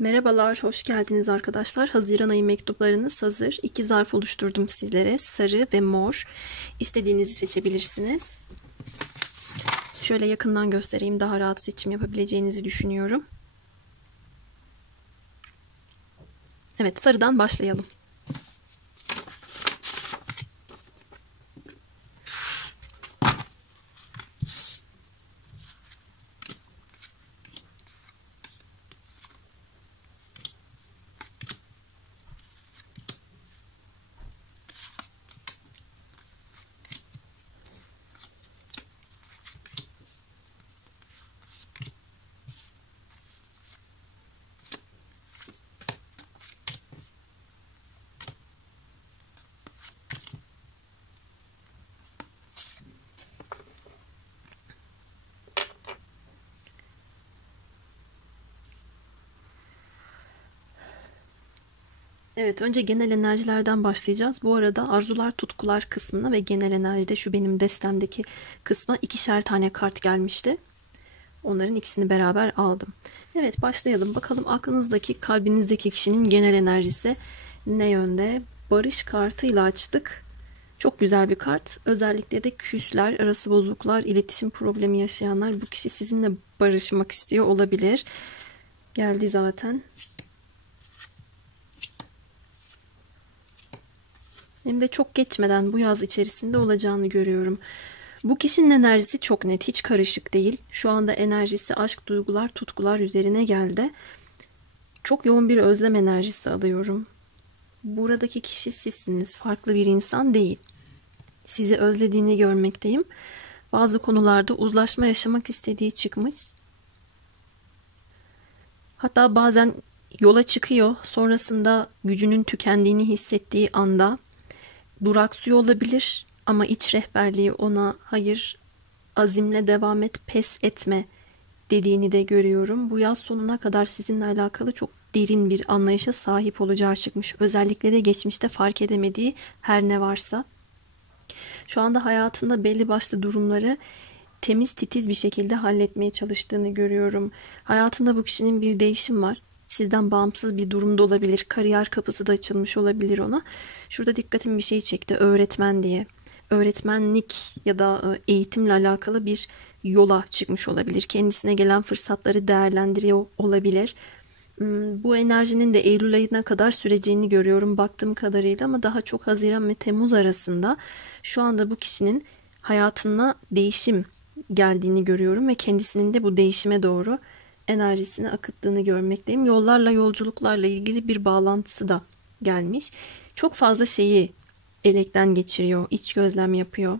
Merhabalar, hoş geldiniz arkadaşlar. Haziran ayı mektuplarınız hazır. İki zarf oluşturdum sizlere. Sarı ve mor. İstediğinizi seçebilirsiniz. Şöyle yakından göstereyim. Daha rahat seçim yapabileceğinizi düşünüyorum. Evet, sarıdan başlayalım. Evet, önce genel enerjilerden başlayacağız. Bu arada arzular, tutkular kısmına ve genel enerjide şu benim destemdeki kısma ikişer tane kart gelmişti. Onların ikisini beraber aldım. Evet, başlayalım. Bakalım aklınızdaki, kalbinizdeki kişinin genel enerjisi ne yönde? Barış kartıyla açtık. Çok güzel bir kart. Özellikle de küsler, arası bozuklar, iletişim problemi yaşayanlar, bu kişi sizinle barışmak istiyor olabilir. Geldi zaten. Hem de çok geçmeden bu yaz içerisinde olacağını görüyorum. Bu kişinin enerjisi çok net, hiç karışık değil. Şu anda enerjisi aşk, duygular, tutkular üzerine geldi. Çok yoğun bir özlem enerjisi alıyorum. Buradaki kişi sizsiniz, farklı bir insan değil. Sizi özlediğini görmekteyim. Bazı konularda uzlaşma yaşamak istediği çıkmış. Hatta bazen yola çıkıyor, sonrasında gücünün tükendiğini hissettiği anda duraksıyor olabilir ama iç rehberliği ona hayır, azimle devam et, pes etme dediğini de görüyorum. Bu yaz sonuna kadar sizinle alakalı çok derin bir anlayışa sahip olacağı çıkmış. Özellikle de geçmişte fark edemediği her ne varsa. Şu anda hayatında belli başlı durumları temiz titiz bir şekilde halletmeye çalıştığını görüyorum. Hayatında bu kişinin bir değişim var. Sizden bağımsız bir durumda olabilir. Kariyer kapısı da açılmış olabilir ona. Şurada dikkatim bir şey çekti. Öğretmen diye. Öğretmenlik ya da eğitimle alakalı bir yola çıkmış olabilir. Kendisine gelen fırsatları değerlendiriyor olabilir. Bu enerjinin de Eylül ayına kadar süreceğini görüyorum baktığım kadarıyla, ama daha çok Haziran ve Temmuz arasında şu anda bu kişinin hayatına değişim geldiğini görüyorum ve kendisinin de bu değişime doğru enerjisini akıttığını görmekteyim. Yollarla, yolculuklarla ilgili bir bağlantısı da gelmiş. Çok fazla şeyi elekten geçiriyor, iç gözlem yapıyor.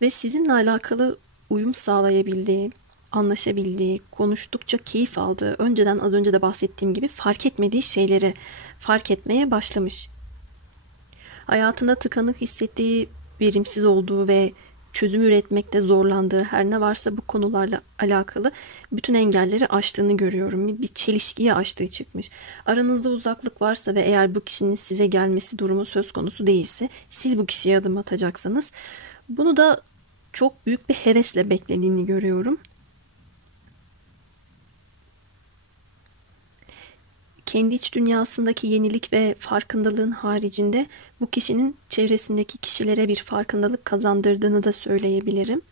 Ve sizinle alakalı uyum sağlayabildiği, anlaşabildiği, konuştukça keyif aldığı, önceden az önce de bahsettiğim gibi fark etmediği şeyleri fark etmeye başlamış. Hayatında tıkanık hissettiği, verimsiz olduğu ve çözüm üretmekte zorlandığı her ne varsa bu konularla alakalı bütün engelleri aştığını görüyorum. Bir çelişkiyi aştığı çıkmış. Aranızda uzaklık varsa ve eğer bu kişinin size gelmesi durumu söz konusu değilse, siz bu kişiye adım atacaksınız. Bunu da çok büyük bir hevesle beklediğini görüyorum. Kendi iç dünyasındaki yenilik ve farkındalığın haricinde bu kişinin çevresindeki kişilere bir farkındalık kazandırdığını da söyleyebilirim.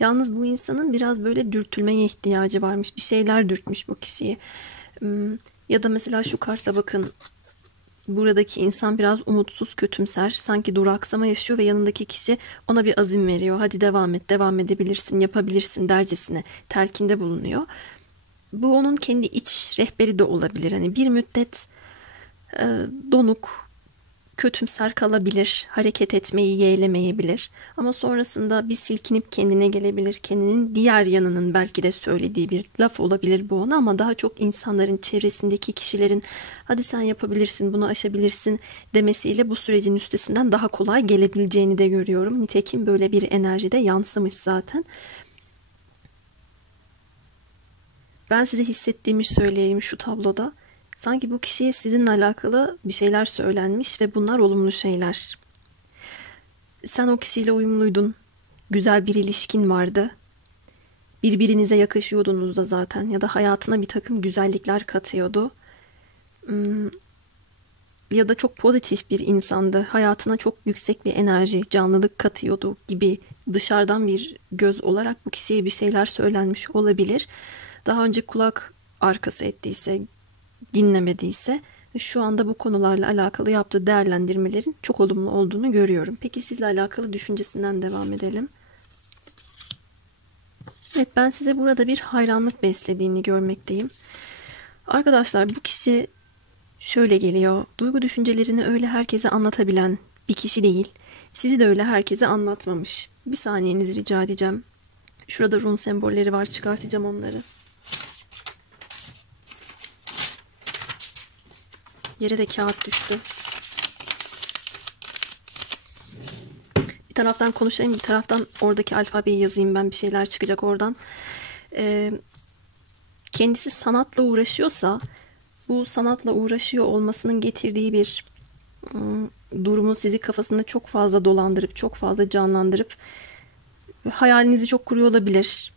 Yalnız bu insanın biraz böyle dürtülmeye ihtiyacı varmış. Bir şeyler dürtmüş bu kişiyi. Ya da mesela şu karta bakın. Buradaki insan biraz umutsuz, kötümser, sanki duraksama yaşıyor ve yanındaki kişi ona bir azim veriyor. Hadi devam et, devam edebilirsin, yapabilirsin dercesine telkinde bulunuyor. Bu onun kendi iç rehberi de olabilir. Hani bir müddet donuk, kötümser kalabilir, hareket etmeyi yeğlemeyebilir. Ama sonrasında bir silkinip kendine gelebilir. Kendinin diğer yanının belki de söylediği bir laf olabilir bu ona, ama daha çok insanların, çevresindeki kişilerin hadi sen yapabilirsin, bunu aşabilirsin demesiyle bu sürecin üstesinden daha kolay gelebileceğini de görüyorum. Nitekim böyle bir enerjide yansımış zaten. Ben size hissettiğimi söyleyeyim şu tabloda. Sanki bu kişiye sizinle alakalı bir şeyler söylenmiş ve bunlar olumlu şeyler. Sen o kişiyle uyumluydun. Güzel bir ilişkin vardı. birbirinize yakışıyordunuz da zaten ya da hayatına bir takım güzellikler katıyordu. Ya da çok pozitif bir insandı. Hayatına çok yüksek bir enerji, canlılık katıyordu gibi dışarıdan bir göz olarak bu kişiye bir şeyler söylenmiş olabilir. Daha önce kulak arkası ettiyse, dinlemediyse şu anda bu konularla alakalı yaptığı değerlendirmelerin çok olumlu olduğunu görüyorum. Peki sizle alakalı düşüncesinden devam edelim. Evet, ben size burada bir hayranlık beslediğini görmekteyim. Arkadaşlar, bu kişi şöyle geliyor. Duygu düşüncelerini öyle herkese anlatabilen bir kişi değil. Sizi de öyle herkese anlatmamış. Bir saniyenizi rica edeceğim. Şurada run sembolleri var. Çıkartacağım onları. Yere de kağıt düştü. Bir taraftan konuşayım, bir taraftan oradaki alfabeyi yazayım, ben bir şeyler çıkacak oradan. Kendisi sanatla uğraşıyorsa, bu sanatla uğraşıyor olmasının getirdiği bir durumu sizi kafasında çok fazla dolandırıp, çok fazla canlandırıp hayalinizi çok kuruyor olabilir.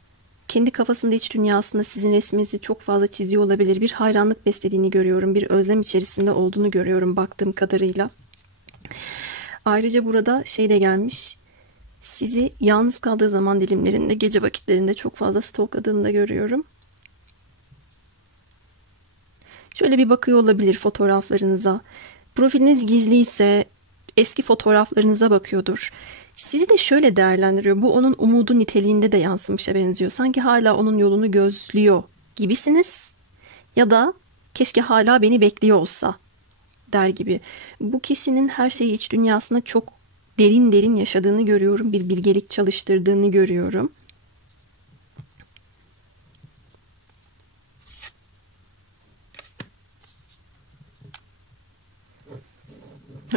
Kendi kafasında, iç dünyasında sizin resminizi çok fazla çiziyor olabilir. Bir hayranlık beslediğini görüyorum. Bir özlem içerisinde olduğunu görüyorum baktığım kadarıyla. Ayrıca burada şey de gelmiş. Sizi yalnız kaldığı zaman dilimlerinde, gece vakitlerinde çok fazla stalkladığını da görüyorum. Şöyle bir bakıyor olabilir fotoğraflarınıza. Profiliniz gizliyse eski fotoğraflarınıza bakıyordur. Sizi de şöyle değerlendiriyor. Bu onun umudu niteliğinde de yansımışa benziyor. Sanki hala onun yolunu gözlüyor gibisiniz. Ya da keşke hala beni bekliyor olsa der gibi. Bu kişinin her şeyi iç dünyasında çok derin derin yaşadığını görüyorum. Bir bilgelik çalıştırdığını görüyorum.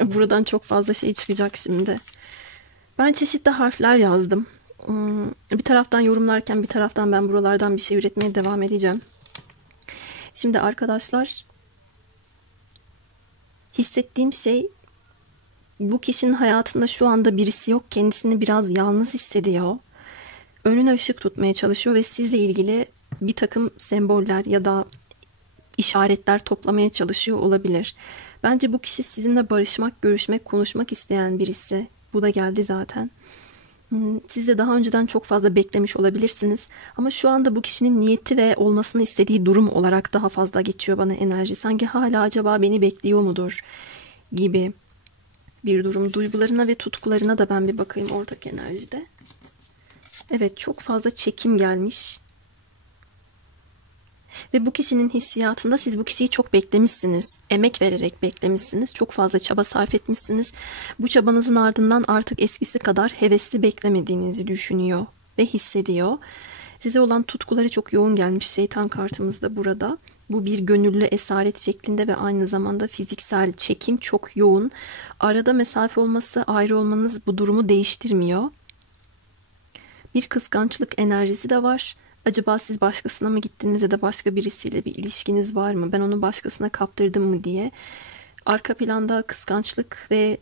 Buradan çok fazla şey çıkacak şimdi. Ben çeşitli harfler yazdım. Bir taraftan yorumlarken bir taraftan ben buralardan bir şey üretmeye devam edeceğim. Şimdi arkadaşlar, hissettiğim şey, bu kişinin hayatında şu anda birisi yok. Kendisini biraz yalnız hissediyor. Önüne ışık tutmaya çalışıyor ve sizle ilgili bir takım semboller ya da işaretler toplamaya çalışıyor olabilir. Bence bu kişi sizinle barışmak, görüşmek, konuşmak isteyen birisi. Bu da geldi zaten. Siz de daha önceden çok fazla beklemiş olabilirsiniz. Ama şu anda bu kişinin niyeti ve olmasını istediği durum olarak daha fazla geçiyor bana enerji. Sanki hala acaba beni bekliyor mudur gibi bir durum. Duygularına ve tutkularına da ben bir bakayım oradaki enerjide. Evet, çok fazla çekim gelmiş. Ve bu kişinin hissiyatında siz bu kişiyi çok beklemişsiniz. Emek vererek beklemişsiniz. Çok fazla çaba sarf etmişsiniz. Bu çabanızın ardından artık eskisi kadar hevesli beklemediğinizi düşünüyor ve hissediyor. Size olan tutkuları çok yoğun gelmiş. Şeytan kartımız da burada. Bu bir gönüllü esaret şeklinde ve aynı zamanda fiziksel çekim çok yoğun. Arada mesafe olması, ayrı olmanız bu durumu değiştirmiyor. Bir kıskançlık enerjisi de var. Acaba siz başkasına mı gittiniz ya da başka birisiyle bir ilişkiniz var mı? Ben onu başkasına kaptırdım mı diye. Arka planda kıskançlık ve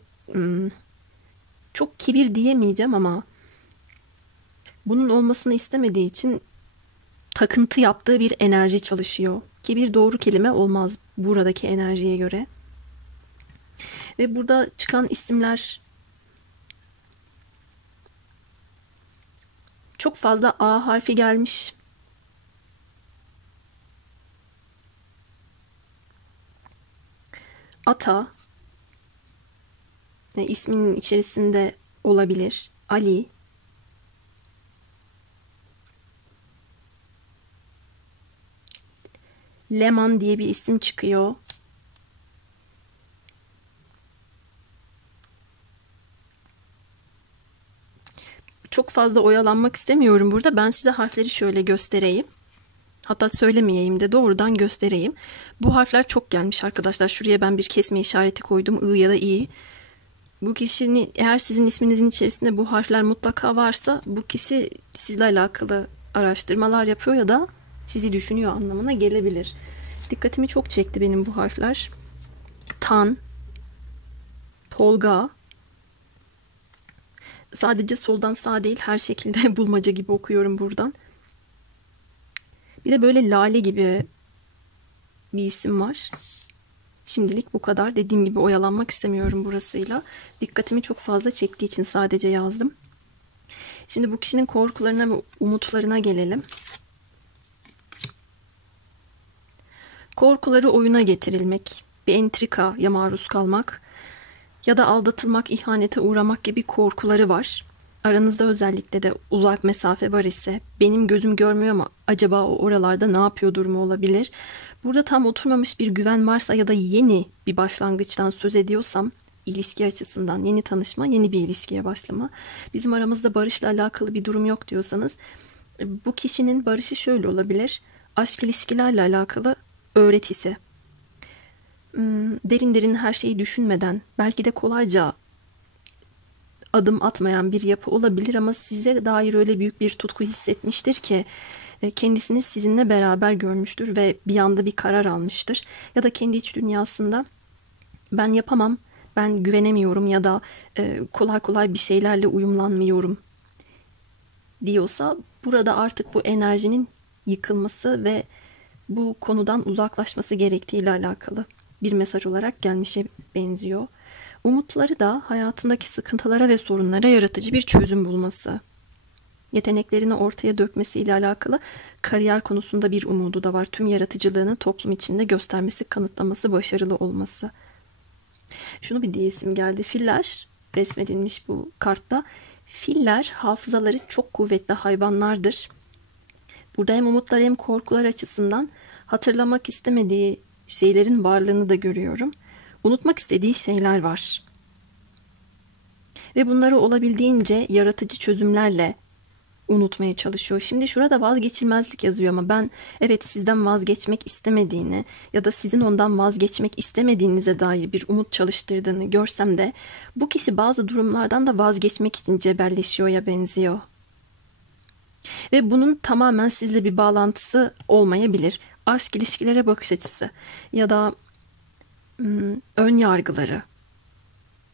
çok kibir diyemeyeceğim ama bunun olmasını istemediği için takıntı yaptığı bir enerji çalışıyor. Kibir doğru kelime olmaz buradaki enerjiye göre. Ve burada çıkan isimler çok fazla A harfi gelmiş. Ata isminin içerisinde olabilir. Ali. Leman diye bir isim çıkıyor. Çok fazla oyalanmak istemiyorum burada. Ben size harfleri şöyle göstereyim. Hatta söylemeyeyim de doğrudan göstereyim. Bu harfler çok gelmiş arkadaşlar. Şuraya ben bir kesme işareti koydum. I ya da İ. Bu kişinin, eğer sizin isminizin içerisinde bu harfler mutlaka varsa, bu kişi sizle alakalı araştırmalar yapıyor ya da sizi düşünüyor anlamına gelebilir. Dikkatimi çok çekti benim bu harfler. Tan, Tolga. Sadece soldan sağa değil, her şekilde bulmaca gibi okuyorum buradan. Bir de böyle Lale gibi bir isim var. Şimdilik bu kadar. Dediğim gibi oyalanmak istemiyorum burasıyla. Dikkatimi çok fazla çektiği için sadece yazdım. Şimdi bu kişinin korkularına ve umutlarına gelelim. Korkuları oyuna getirilmek, bir entrikaya maruz kalmak ya da aldatılmak, ihanete uğramak gibi korkuları var. Aranızda özellikle de uzak mesafe var ise benim gözüm görmüyor ama acaba o oralarda ne yapıyor durumu olabilir. Burada tam oturmamış bir güven varsa ya da yeni bir başlangıçtan söz ediyorsam ilişki açısından yeni tanışma, yeni bir ilişkiye başlama. Bizim aramızda barışla alakalı bir durum yok diyorsanız bu kişinin barışı şöyle olabilir. Aşk ilişkilerle alakalı öğretisi. Derin derin her şeyi düşünmeden belki de kolayca adım atmayan bir yapı olabilir ama size dair öyle büyük bir tutku hissetmiştir ki kendisini sizinle beraber görmüştür ve bir anda bir karar almıştır. Ya da kendi iç dünyasında ben yapamam, ben güvenemiyorum ya da kolay kolay bir şeylerle uyumlanmıyorum diyorsa burada artık bu enerjinin yıkılması ve bu konudan uzaklaşması gerektiğiyle alakalı bir mesaj olarak gelmişe benziyor. Umutları da hayatındaki sıkıntılara ve sorunlara yaratıcı bir çözüm bulması. Yeteneklerini ortaya dökmesiyle alakalı kariyer konusunda bir umudu da var. Tüm yaratıcılığını toplum içinde göstermesi, kanıtlaması, başarılı olması. Şunu bir diyesim geldi. Filler resmedilmiş bu kartta. Filler hafızaları çok kuvvetli hayvanlardır. Burada hem umutlar hem korkular açısından hatırlamak istemediği şeylerin varlığını da görüyorum. Unutmak istediği şeyler var. Ve bunları olabildiğince yaratıcı çözümlerle unutmaya çalışıyor. Şimdi şurada vazgeçilmezlik yazıyor ama ben evet sizden vazgeçmek istemediğini ya da sizin ondan vazgeçmek istemediğinize dair bir umut çalıştırdığını görsem de bu kişi bazı durumlardan da vazgeçmek için cebelleşiyor'ya benziyor. Ve bunun tamamen sizle bir bağlantısı olmayabilir. Aşk ilişkilere bakış açısı ya da ön yargıları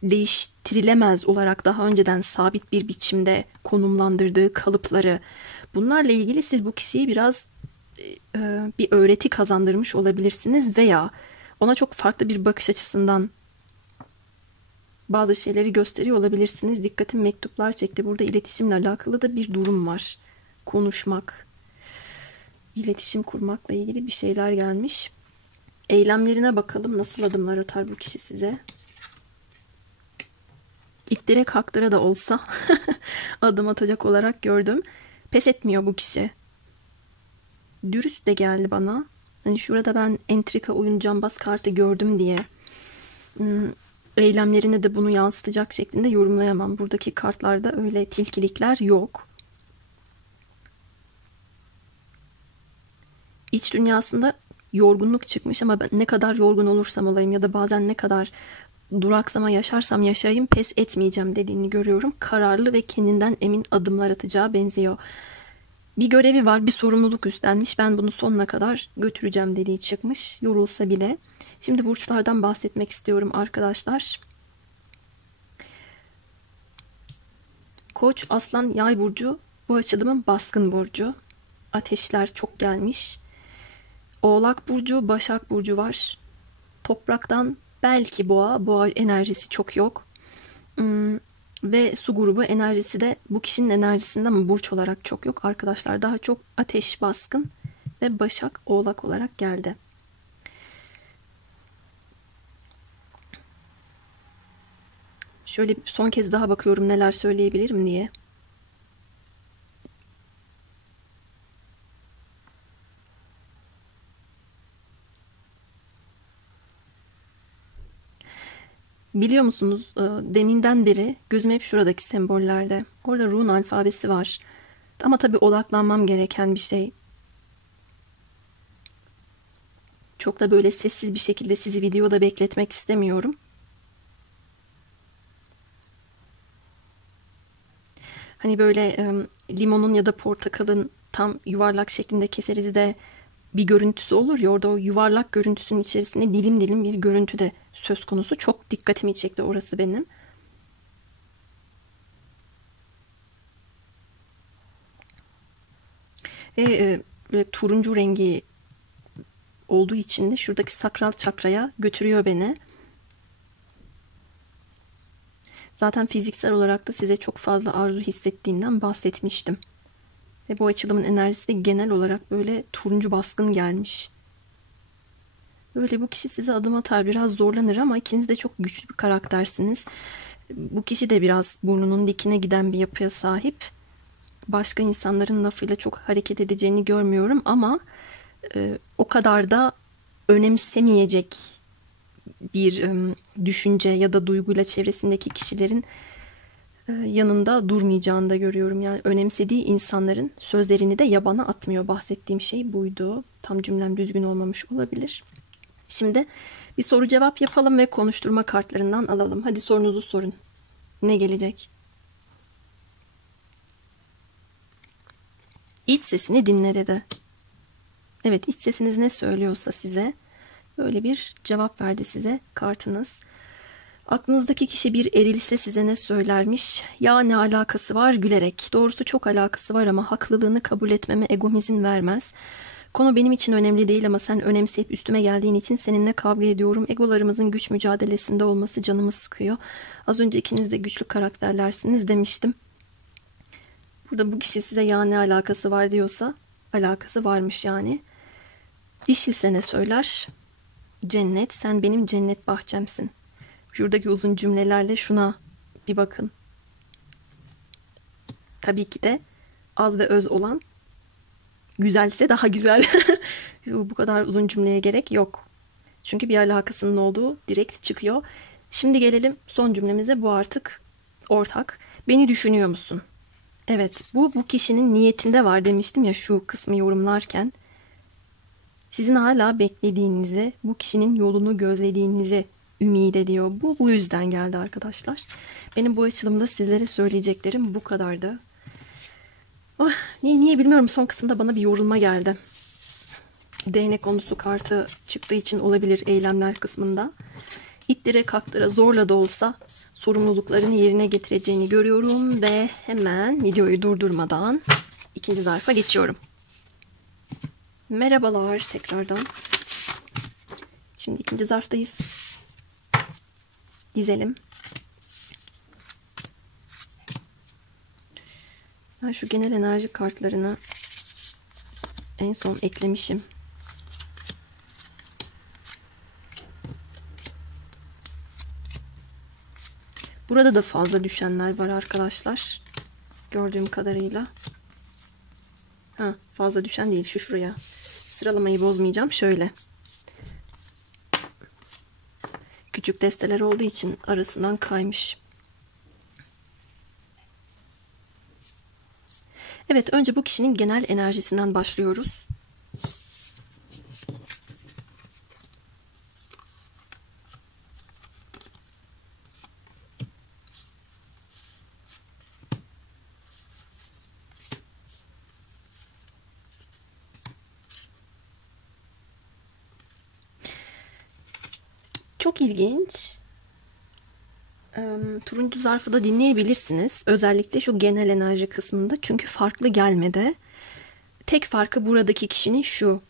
değiştirilemez olarak daha önceden sabit bir biçimde konumlandırdığı kalıpları, bunlarla ilgili siz bu kişiyi biraz bir öğreti kazandırmış olabilirsiniz veya ona çok farklı bir bakış açısından bazı şeyleri gösteriyor olabilirsiniz. Dikkatim mektuplar çekti. Burada iletişimle alakalı da bir durum var. Konuşmak, iletişim kurmakla ilgili bir şeyler gelmiş. Eylemlerine bakalım. Nasıl adımlar atar bu kişi size? İttire kaktıra da olsa adım atacak olarak gördüm. Pes etmiyor bu kişi. Dürüst de geldi bana. Hani şurada ben entrika, oyun, cambaz kartı gördüm diye eylemlerine de bunu yansıtacak şeklinde yorumlayamam. Buradaki kartlarda öyle tilkilikler yok. İç dünyasında yorgunluk çıkmış ama ben ne kadar yorgun olursam olayım ya da bazen ne kadar duraksama yaşarsam yaşayayım pes etmeyeceğim dediğini görüyorum. Kararlı ve kendinden emin adımlar atacağı benziyor. Bir görevi var, bir sorumluluk üstlenmiş. Ben bunu sonuna kadar götüreceğim dediği çıkmış. Yorulsa bile. Şimdi burçlardan bahsetmek istiyorum arkadaşlar. Koç, Aslan, Yay burcu bu açılımın baskın burcu. Ateşler çok gelmiş. Oğlak burcu, Başak burcu var. Topraktan belki boğa. Boğa enerjisi çok yok. Ve su grubu enerjisi de bu kişinin enerjisinde ama burç olarak çok yok. Arkadaşlar daha çok ateş baskın ve Başak, Oğlak olarak geldi. Şöyle son kez daha bakıyorum neler söyleyebilirim diye. Biliyor musunuz deminden beri gözüm hep şuradaki sembollerde. Orada rune alfabesi var. Ama tabii odaklanmam gereken bir şey. Çok da böyle sessiz bir şekilde sizi videoda bekletmek istemiyorum. Hani böyle limonun ya da portakalın tam yuvarlak şeklinde keseriz de bir görüntüsü olur ya, orada o yuvarlak görüntüsünün içerisinde dilim dilim bir görüntü de söz konusu. Çok dikkatimi çekti orası benim. Ve böyle turuncu rengi olduğu için de şuradaki sakral çakraya götürüyor beni. Zaten fiziksel olarak da size çok fazla arzu hissettiğinden bahsetmiştim. Ve bu açılımın enerjisi de genel olarak böyle turuncu baskın gelmiş. Böyle bu kişi size adım atar, biraz zorlanır ama ikiniz de çok güçlü bir karaktersiniz. Bu kişi de biraz burnunun dikine giden bir yapıya sahip. Başka insanların lafıyla çok hareket edeceğini görmüyorum ama o kadar da önemsemeyecek bir düşünce ya da duyguyla çevresindeki kişilerin yanında durmayacağını da görüyorum. Yani önemsediği insanların sözlerini de yabana atmıyor. Bahsettiğim şey buydu. Tam cümlem düzgün olmamış olabilir. Şimdi bir soru cevap yapalım ve konuşturma kartlarından alalım. Hadi sorunuzu sorun. Ne gelecek? İç sesini dinle dedi. Evet, iç sesiniz ne söylüyorsa size böyle bir cevap verdi size kartınız. Aklınızdaki kişi bir erilse size ne söylermiş? Ya ne alakası var gülerek. Doğrusu çok alakası var ama haklılığını kabul etmeme egom izin vermez. Konu benim için önemli değil ama sen önemseyip üstüme geldiğin için seninle kavga ediyorum. Egolarımızın güç mücadelesinde olması canımı sıkıyor. Az önce ikiniz de güçlü karakterlersiniz demiştim. Burada bu kişi size ya ne alakası var diyorsa alakası varmış yani. Dişilse ne söyler? Cennet, sen benim cennet bahçemsin. Şuradaki uzun cümlelerle şuna bir bakın. Tabii ki de az ve öz olan güzelse daha güzel. Bu kadar uzun cümleye gerek yok. Çünkü bir alakasının olduğu direkt çıkıyor. Şimdi gelelim son cümlemize. Bu artık ortak. Beni düşünüyor musun? Evet, bu kişinin niyetinde var demiştim ya şu kısmı yorumlarken. Sizin hala beklediğinizi, bu kişinin yolunu gözlediğinizi ümit ediyor. Bu yüzden geldi arkadaşlar. Benim bu açılımda sizlere söyleyeceklerim bu kadardı. Oh, niye bilmiyorum, son kısımda bana bir yorulma geldi. Değnek konusu kartı çıktığı için olabilir eylemler kısmında. İttire kaktıra zorla da olsa sorumluluklarını yerine getireceğini görüyorum ve hemen videoyu durdurmadan ikinci zarfa geçiyorum. Merhabalar tekrardan. Şimdi ikinci zarftayız. Dizelim. Ben şu genel enerji kartlarını en son eklemişim. Burada da fazla düşenler var arkadaşlar. Gördüğüm kadarıyla. Fazla düşen değil, şuraya. Sıralamayı bozmayacağım. Şöyle. Küçük desteler olduğu için arasından kaymış. Evet, önce bu kişinin genel enerjisinden başlıyoruz. Çok ilginç. Turuncu zarfı da dinleyebilirsiniz. Özellikle şu genel enerji kısmında. Çünkü farklı gelmedi. Tek farkı buradaki kişinin şu.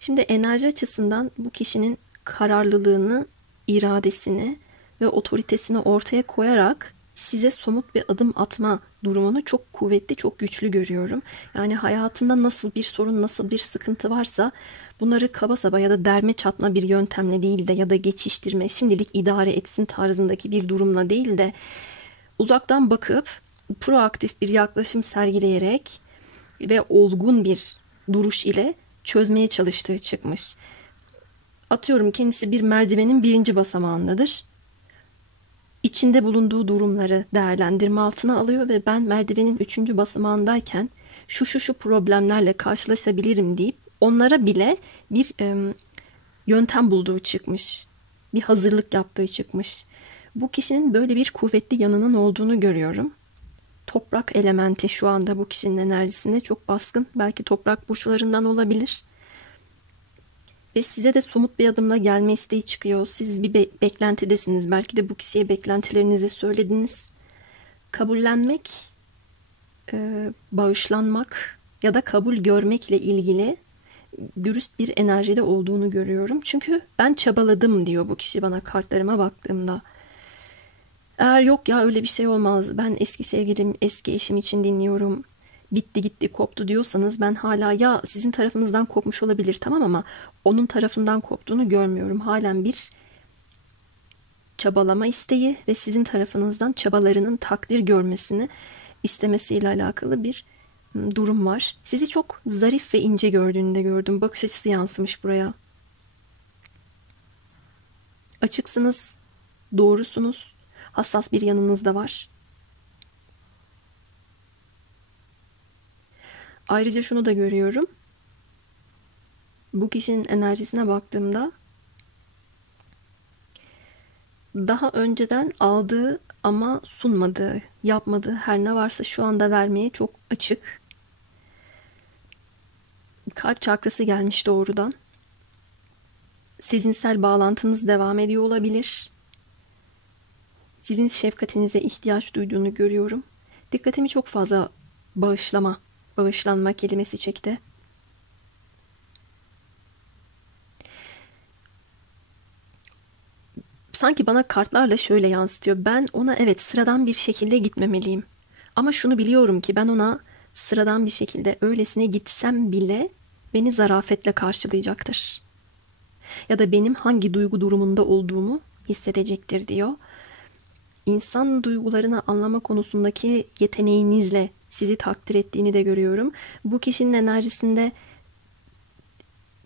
Şimdi enerji açısından bu kişinin kararlılığını, iradesini ve otoritesini ortaya koyarak size somut bir adım atma durumunu çok kuvvetli, çok güçlü görüyorum. Yani hayatında nasıl bir sorun, nasıl bir sıkıntı varsa bunları kaba saba ya da derme çatma bir yöntemle değil de ya da geçiştirme, şimdilik idare etsin tarzındaki bir durumla değil de uzaktan bakıp proaktif bir yaklaşım sergileyerek ve olgun bir duruş ile çözmeye çalıştığı çıkmış. Atıyorum, kendisi bir merdivenin birinci basamağındadır. İçinde bulunduğu durumları değerlendirme altına alıyor ve ben merdivenin 3. basamağındayken şu problemlerle karşılaşabilirim deyip onlara bile bir yöntem bulduğu çıkmış. Bir hazırlık yaptığı çıkmış. Bu kişinin böyle bir kuvvetli yanının olduğunu görüyorum. Toprak elementi şu anda bu kişinin enerjisinde çok baskın. Belki toprak burçlarından olabilir. Ve size de somut bir adımla gelme isteği çıkıyor. Siz bir beklentidesiniz. Belki de bu kişiye beklentilerinizi söylediniz. Kabullenmek, bağışlanmak ya da kabul görmekle ilgili dürüst bir enerjide olduğunu görüyorum. Çünkü ben çabaladım diyor bu kişi bana kartlarıma baktığımda. Eğer yok ya öyle bir şey olmaz, ben eski sevgilim, eski eşim için dinliyorum, bitti gitti koptu diyorsanız ben hala ya sizin tarafınızdan kopmuş olabilir tamam ama onun tarafından koptuğunu görmüyorum. Halen bir çabalama isteği ve sizin tarafınızdan çabalarının takdir görmesini istemesiyle alakalı bir durum var. Sizi çok zarif ve ince gördüğünü de gördüm. Bakış açısı yansımış buraya. Açıksınız, doğrusunuz, hassas bir yanınız da var. Ayrıca şunu da görüyorum. Bu kişinin enerjisine baktığımda daha önceden aldığı ama sunmadığı, yapmadığı her ne varsa şu anda vermeye çok açık. Kalp çakrası gelmiş doğrudan. Sezinsel bağlantınız devam ediyor olabilir. Sizin şefkatinize ihtiyaç duyduğunu görüyorum. Dikkatimi çok fazla bağışlanma kelimesi çekti. Sanki bana kartlarla şöyle yansıtıyor. Ben ona evet sıradan bir şekilde gitmemeliyim. Ama şunu biliyorum ki ben ona sıradan bir şekilde öylesine gitsem bile beni zarafetle karşılayacaktır. Ya da benim hangi duygu durumunda olduğumu hissedecektir diyor. İnsan duygularını anlama konusundaki yeteneğinizle sizi takdir ettiğini de görüyorum. Bu kişinin enerjisinde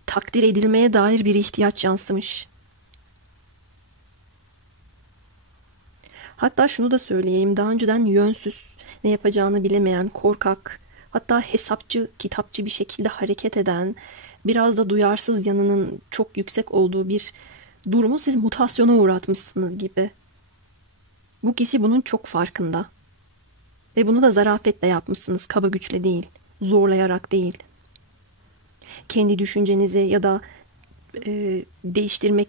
takdir edilmeye dair bir ihtiyaç yansımış. Hatta şunu da söyleyeyim, daha önceden yönsüz, ne yapacağını bilemeyen, korkak, hatta hesapçı, kitapçı bir şekilde hareket eden, biraz da duyarsız yanının çok yüksek olduğu bir durumu siz mutasyona uğratmışsınız gibi. Bu kişi bunun çok farkında. Ve bunu da zarafetle yapmışsınız, kaba güçle değil, zorlayarak değil. Kendi düşüncenizi ya da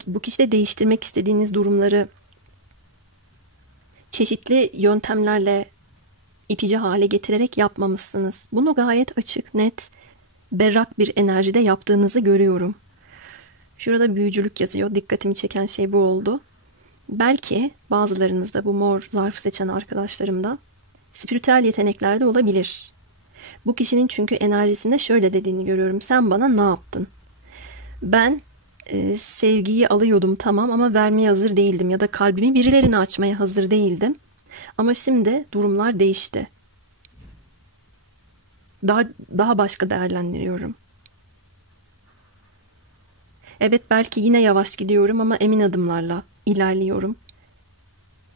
bu kişide değiştirmek istediğiniz durumları çeşitli yöntemlerle itici hale getirerek yapmamışsınız. Bunu gayet açık, net, berrak bir enerjide yaptığınızı görüyorum. Şurada büyücülük yazıyor. Dikkatimi çeken şey bu oldu. Belki bazılarınızda, bu mor zarfı seçen arkadaşlarımda spiritüel yetenekler de olabilir. Bu kişinin çünkü enerjisinde şöyle dediğini görüyorum. Sen bana ne yaptın? Ben sevgiyi alıyordum tamam ama vermeye hazır değildim ya da kalbimi birilerine açmaya hazır değildim. Ama şimdi durumlar değişti. Daha başka değerlendiriyorum. Evet belki yine yavaş gidiyorum ama emin adımlarla ilerliyorum.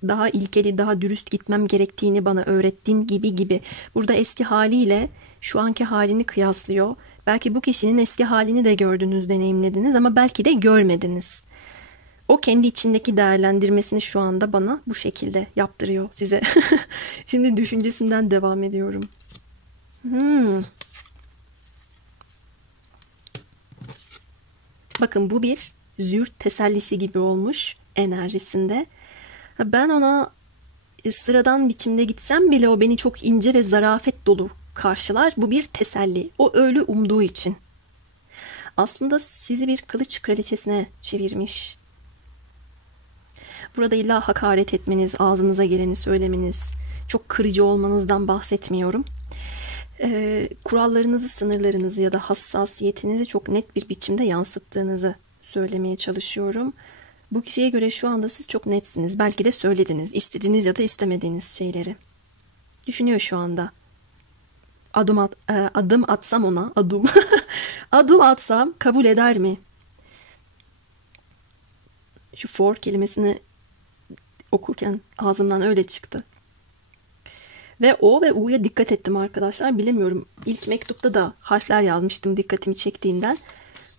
Daha ilkeli, daha dürüst gitmem gerektiğini bana öğrettiğin gibi. Burada eski haliyle şu anki halini kıyaslıyor. Belki bu kişinin eski halini de gördünüz, deneyimlediniz ama belki de görmediniz. O kendi içindeki değerlendirmesini şu anda bana bu şekilde yaptırıyor size. Şimdi düşüncesinden devam ediyorum. Bakın bu bir züğürt tesellisi gibi olmuş enerjisinde. Ben ona sıradan biçimde gitsem bile o beni çok ince ve zarafet dolu karşılar. Bu bir teselli. O öyle umduğu için. Aslında sizi bir kılıç kraliçesine çevirmiş. Burada illa hakaret etmeniz, ağzınıza geleni söylemeniz, çok kırıcı olmanızdan bahsetmiyorum. Kurallarınızı, sınırlarınızı ya da hassasiyetinizi çok net bir biçimde yansıttığınızı söylemeye çalışıyorum. Bu kişiye göre şu anda siz çok netsiniz. Belki de söylediniz, istediğiniz ya da istemediğiniz şeyleri. Düşünüyor şu anda. Adım atsam ona, adım atsam kabul eder mi? Şu for kelimesini okurken ağzımdan öyle çıktı. Ve O ve U'ya dikkat ettim arkadaşlar. Bilemiyorum. İlk mektupta da harfler yazmıştım dikkatimi çektiğinden.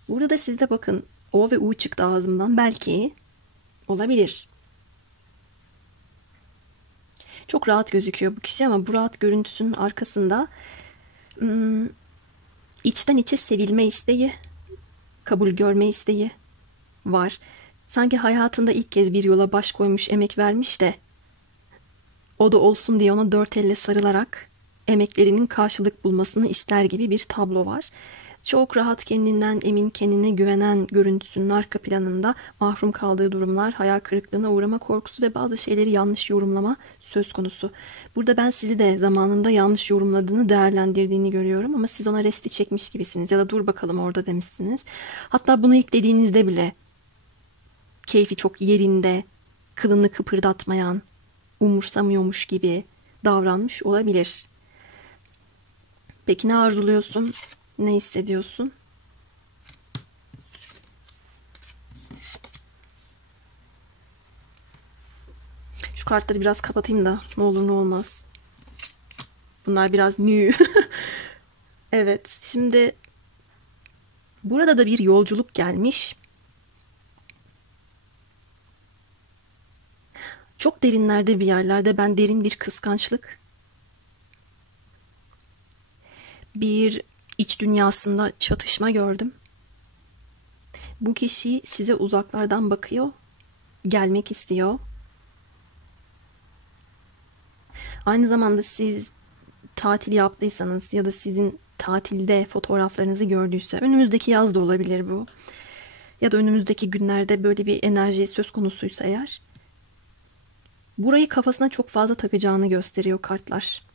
Burada da sizde bakın O ve U çıktı ağzımdan. Belki olabilir. Çok rahat gözüküyor bu kişi ama bu rahat görüntüsünün arkasında içten içe sevilme isteği, kabul görme isteği var. Sanki hayatında ilk kez bir yola baş koymuş, emek vermiş de o da olsun diye ona dört elle sarılarak emeklerinin karşılık bulmasını ister gibi bir tablo var. Çok rahat, kendinden emin, kendine güvenen görüntüsünün arka planında mahrum kaldığı durumlar, hayal kırıklığına uğrama korkusu ve bazı şeyleri yanlış yorumlama söz konusu. Burada ben sizi de zamanında yanlış yorumladığını, değerlendirdiğini görüyorum ama siz ona resti çekmiş gibisiniz ya da dur bakalım orada demişsiniz. Hatta bunu ilk dediğinizde bile keyfi çok yerinde, kılını kıpırdatmayan, umursamıyormuş gibi davranmış olabilir. Peki ne arzuluyorsun? Ne hissediyorsun? Şu kartları biraz kapatayım da ne olur ne olmaz. Bunlar biraz new. Evet, şimdi burada da bir yolculuk gelmiş. Çok derinlerde bir yerlerde ben derin bir kıskançlık, bir iç dünyasında çatışma gördüm. Bu kişi size uzaklardan bakıyor, gelmek istiyor. Aynı zamanda siz tatil yaptıysanız ya da sizin tatilde fotoğraflarınızı gördüyse, önümüzdeki yaz da olabilir bu. Ya da önümüzdeki günlerde böyle bir enerji söz konusuysa eğer, burayı kafasına çok fazla takacağını gösteriyor kartlar.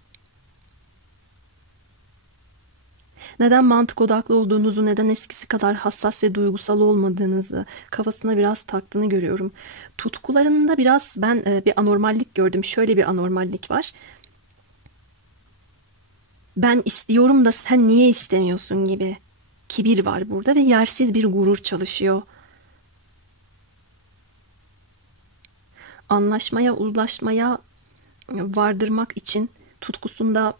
Neden mantık odaklı olduğunuzu, neden eskisi kadar hassas ve duygusal olmadığınızı kafasına biraz taktığını görüyorum. Tutkularında biraz ben bir anormallik gördüm. Şöyle bir anormallik var. Ben istiyorum da sen niye istemiyorsun gibi kibir var burada ve yersiz bir gurur çalışıyor. Anlaşmaya, uzlaşmaya vardırmak için tutkusunda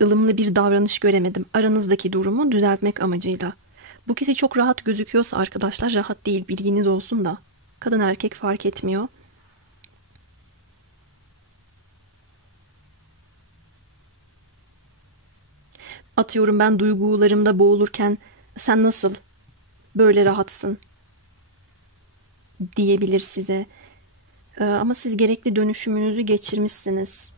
ılımlı bir davranış göremedim. Aranızdaki durumu düzeltmek amacıyla. Bu kişi çok rahat gözüküyorsa arkadaşlar, rahat değil, bilginiz olsun da. Kadın erkek fark etmiyor. Atıyorum, ben duygularımda boğulurken sen nasıl böyle rahatsın diyebilir size. Ama siz gerekli dönüşümünüzü geçirmişsiniz.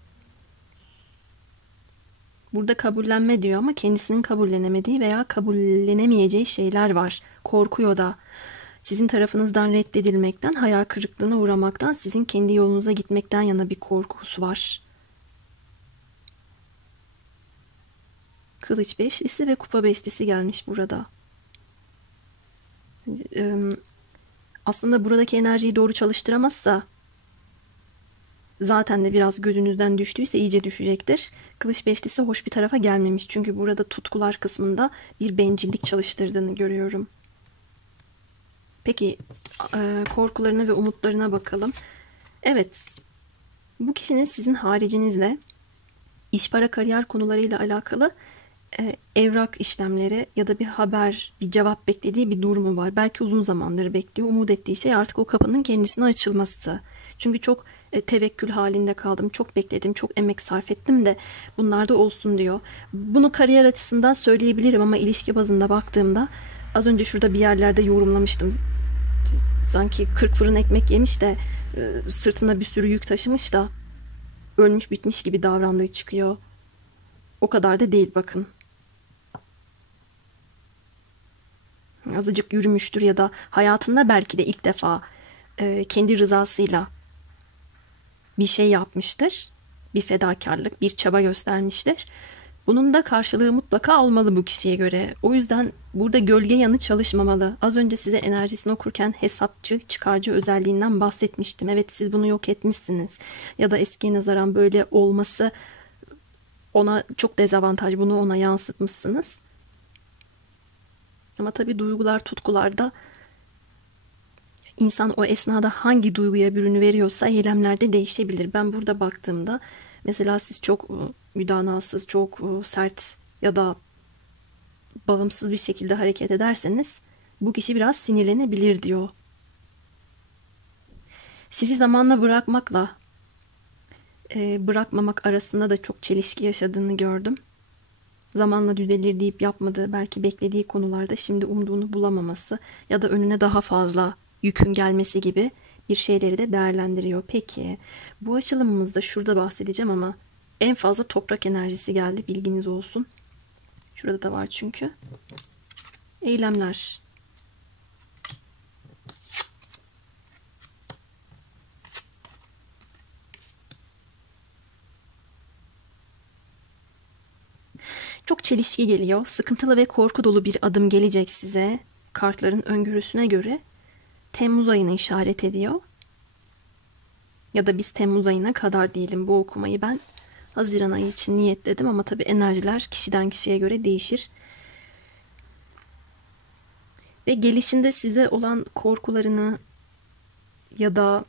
Burada kabullenme diyor ama kendisinin kabullenemediği veya kabullenemeyeceği şeyler var. Korkuyor da. Sizin tarafınızdan reddedilmekten, hayal kırıklığına uğramaktan, sizin kendi yolunuza gitmekten yana bir korkusu var. Kılıç beşlisi ve kupa beşlisi gelmiş burada. Aslında buradaki enerjiyi doğru çalıştıramazsa, zaten de biraz gözünüzden düştüyse iyice düşecektir. Kılıç beşlisi hoş bir tarafa gelmemiş. Çünkü burada tutkular kısmında bir bencillik çalıştırdığını görüyorum. Peki korkularına ve umutlarına bakalım. Evet, bu kişinin sizin haricinizle iş, para, kariyer konularıyla alakalı evrak işlemleri ya da bir haber, bir cevap beklediği bir durumu var. Belki uzun zamandır bekliyor. Umut ettiği şey artık o kapının kendisine açılması. Çünkü çok tevekkül halinde kaldım. Çok bekledim, çok emek sarf ettim de bunlar da olsun diyor. Bunu kariyer açısından söyleyebilirim ama ilişki bazında baktığımda az önce şurada bir yerlerde yorumlamıştım. Sanki 40 fırın ekmek yemiş de sırtında bir sürü yük taşımış da ölmüş bitmiş gibi davrandığı çıkıyor. O kadar da değil bakın. Azıcık yürümüştür ya da hayatında belki de ilk defa kendi rızasıyla bir şey yapmıştır. Bir fedakarlık, bir çaba göstermiştir. Bunun da karşılığı mutlaka olmalı bu kişiye göre. O yüzden burada gölge yanı çalışmamalı. Az önce size enerjisini okurken hesapçı, çıkarcı özelliğinden bahsetmiştim. Evet, siz bunu yok etmişsiniz. Ya da eskiye nazaran böyle olması ona çok dezavantaj. Bunu ona yansıtmışsınız. Ama tabii duygular, tutkularda insan o esnada hangi duyguya bürünü veriyorsa eylemler de değişebilir. Ben burada baktığımda mesela siz çok müdanasız, çok sert ya da bağımsız bir şekilde hareket ederseniz bu kişi biraz sinirlenebilir diyor. Sizi zamanla bırakmakla bırakmamak arasında da çok çelişki yaşadığını gördüm. Zamanla düzelir deyip yapmadığı, belki beklediği konularda şimdi umduğunu bulamaması ya da önüne daha fazla yükün gelmesi gibi bir şeyleri de değerlendiriyor. Peki bu açılımımızda şurada bahsedeceğim ama En fazla toprak enerjisi geldi, bilginiz olsun. Şurada da var çünkü. Eylemler. Çok çelişki geliyor. Sıkıntılı ve korku dolu bir adım gelecek size. Kartların öngörüsüne göre Temmuz ayını işaret ediyor. Ya da biz Temmuz ayına kadar diyelim, bu okumayı ben Haziran ayı için niyetledim ama tabii enerjiler kişiden kişiye göre değişir. Ve gelişinde size olan korkularını ya da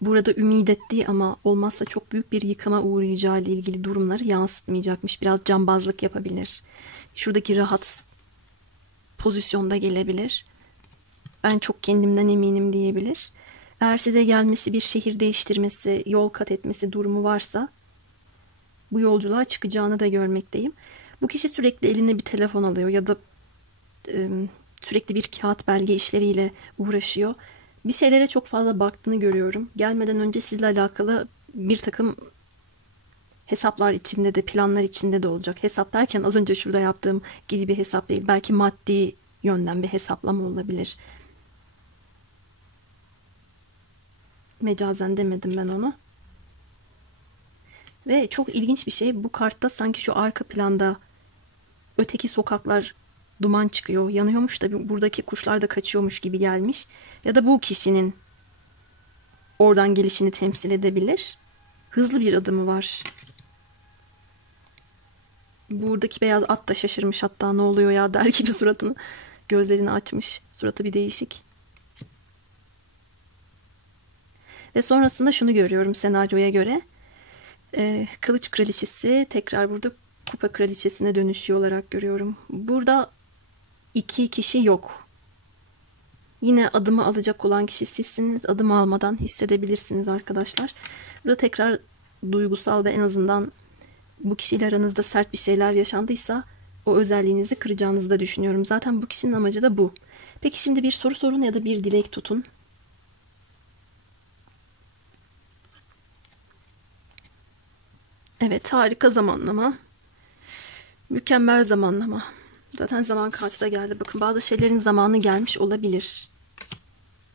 burada ümit ettiği ama olmazsa çok büyük bir yıkıma uğrayacağı ile ilgili durumları yansıtmayacakmış. Biraz cambazlık yapabilir. Şuradaki rahat pozisyonda gelebilir. Ben çok kendimden eminim diyebilir. Eğer size gelmesi, bir şehir değiştirmesi, yol kat etmesi durumu varsa bu yolculuğa çıkacağını da görmekteyim. Bu kişi sürekli eline bir telefon alıyor ya da sürekli bir kağıt belge işleriyle uğraşıyor. Bir şeylere çok fazla baktığını görüyorum. Gelmeden önce sizle alakalı bir takım hesaplar içinde de, planlar içinde de olacak. Hesap derken az önce şurada yaptığım gibi bir hesap değil. Belki maddi yönden bir hesaplama olabilir. Mecazen demedim ben onu. Ve çok ilginç bir şey. Bu kartta sanki şu arka planda öteki sokaklar duman çıkıyor, yanıyormuş da buradaki kuşlar da kaçıyormuş gibi gelmiş. Ya da bu kişinin oradan gelişini temsil edebilir. Hızlı bir adımı var. Buradaki beyaz at da şaşırmış, hatta ne oluyor ya der gibi suratını, gözlerini açmış. Suratı bir değişik. Ve sonrasında şunu görüyorum senaryoya göre. Kılıç kraliçesi tekrar burada kupa kraliçesine dönüşüyor olarak görüyorum. Burada iki kişi yok. Yine adımı alacak olan kişi sizsiniz. Adım almadan hissedebilirsiniz arkadaşlar. Burada tekrar duygusal ve en azından bu kişiyle aranızda sert bir şeyler yaşandıysa o özelliğinizi kıracağınızı da düşünüyorum. Zaten bu kişinin amacı da bu. Peki şimdi bir soru sorun ya da bir dilek tutun. Evet, harika zamanlama. Mükemmel zamanlama. Zaten zaman kartı da geldi. Bakın, bazı şeylerin zamanı gelmiş olabilir.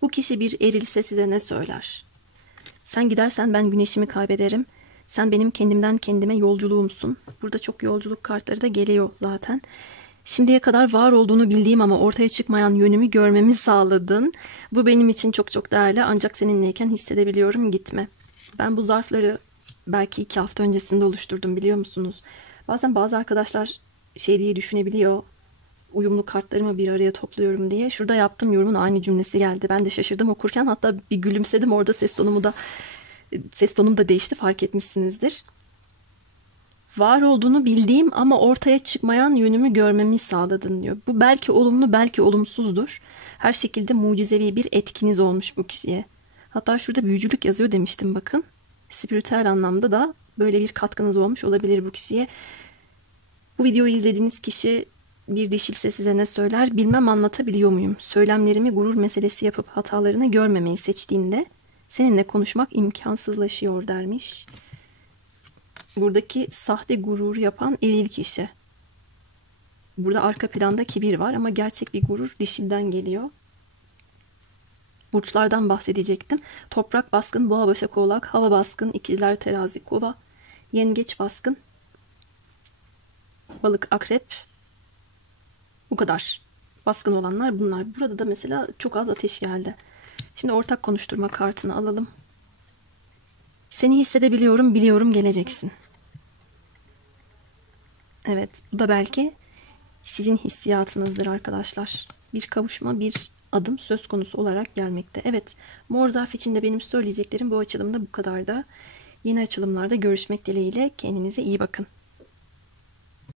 Bu kişi bir erilse size ne söyler? Sen gidersen ben güneşimi kaybederim. Sen benim kendimden kendime yolculuğumsun. Burada çok yolculuk kartları da geliyor zaten. Şimdiye kadar var olduğunu bildiğim ama ortaya çıkmayan yönümü görmemi sağladın. Bu benim için çok çok değerli, ancak seninleyken hissedebiliyorum, gitme. Ben bu zarfları belki 2 hafta öncesinde oluşturdum, biliyor musunuz? Bazen bazı arkadaşlar şey diye düşünebiliyor. Uyumlu kartlarımı bir araya topluyorum diye. Şurada yaptığım yorumun aynı cümlesi geldi. Ben de şaşırdım okurken, hatta bir gülümsedim. Orada ses tonum da değişti, fark etmişsinizdir. Var olduğunu bildiğim ama ortaya çıkmayan yönümü görmemi sağladın diyor. Bu belki olumlu, belki olumsuzdur. Her şekilde mucizevi bir etkiniz olmuş bu kişiye. Hatta şurada büyücülük yazıyor demiştim, bakın. Spiritüel anlamda da böyle bir katkınız olmuş olabilir bu kişiye. Bu videoyu izlediğiniz kişi bir dişilse size ne söyler? Bilmem anlatabiliyor muyum? Söylemlerimi gurur meselesi yapıp hatalarını görmemeyi seçtiğinde seninle konuşmak imkansızlaşıyor dermiş. Buradaki sahte gurur yapan eril kişi. Burada arka planda kibir var ama gerçek bir gurur dişilden geliyor. Burçlardan bahsedecektim. Toprak baskın, boğa başak oğlak, hava baskın, ikizler terazi kova, yengeç baskın, balık akrep. Bu kadar. Baskın olanlar bunlar. Burada da mesela çok az ateş geldi. Şimdi ortak konuşturma kartını alalım. Seni hissedebiliyorum, biliyorum geleceksin. Evet, bu da belki sizin hissiyatınızdır arkadaşlar. Bir kavuşma, bir adım söz konusu olarak gelmekte. Evet, mor zarf içinde benim söyleyeceklerim bu açılımda bu kadar da. Yeni açılımlarda görüşmek dileğiyle, kendinize iyi bakın.